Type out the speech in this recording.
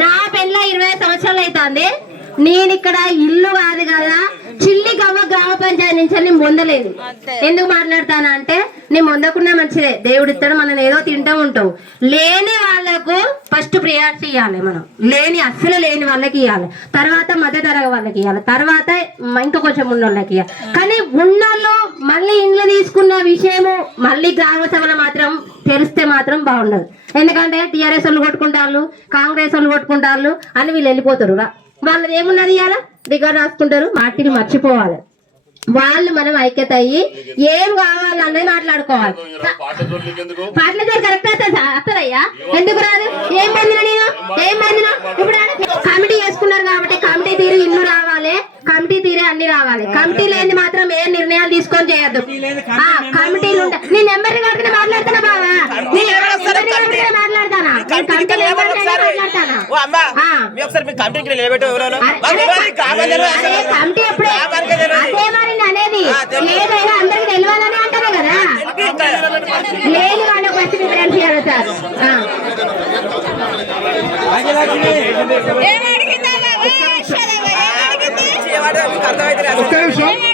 నా పెళ్ళ ఇరవై సంవత్సరాలు అవుతుంది నేను ఇక్కడ ఇల్లు కాదు కదా చిల్లి గవ్వ గ్రామ పంచాయతీ నుంచి నేను పొందలేదు ఎందుకు మాట్లాడతానా అంటే నేను పొందకుండా మంచిదే. దేవుడు ఇస్తాడు మనం ఏదో తింటూ ఉంటాం లేని వాళ్ళకు ప్రియారిటీ ఇవ్వాలి మనం. లేని అస్సలు లేని వాళ్ళకి ఇవ్వాలి తర్వాత మధ్య తరగతి వాళ్ళకి ఇవ్వాలి తర్వాత ఇంకా కొంచెం ఉన్న వాళ్ళకి ఇవ్వాలి కానీ ఉన్నోళ్ళు మళ్ళీ ఇంట్లో తీసుకున్న విషయము మళ్ళీ గ్రామ సభలో మాత్రం తెలిస్తే మాత్రం బాగుండదు. ఎందుకంటే టీఆర్ఎస్ వాళ్ళు కొట్టుకుంటారు కాంగ్రెస్ వాళ్ళు కొట్టుకుంటారు అని వీళ్ళు వెళ్ళిపోతారు. వాళ్ళది ఏమున్నది ఇవాళ రికార్డ్ రాసుకుంటారు మాటిని మర్చిపోవాలి. వాళ్ళు మనం ఐక్యత అయ్యి ఏం కావాలన్నది మాట్లాడుకోవాలి. పాటల కరెక్ట్ అవుతుంది వస్తుందయ్యా ఎందుకు రాదు? ఏం పొందిన నేను ఏం పొందిన ఇప్పుడు ఆడ కమిటీ చేసుకున్నారు కాబట్టి కమిటీ తీరు ఇల్లు రావాలి కమిటీ తీరే అన్ని రావాలి. కమిటీ లేని మాత్రం ఏ నిర్ణయాలు తీసుకొని చేయొద్దు. కమిటీలు ఉంటాయి నీ నెంబర్ మాట్లాడుతున్నా బావా. నీ మాట్లాడతానా కమిటీ ఎప్పుడే. అదే మరి అనేది. ఏదైనా అందరికి తెలియాలని అంటారు కదా. లేని వాళ్ళకి ఫస్ట్ ప్రిఫరెన్స్ ఇవ్వాలి సార్. cartão é direto.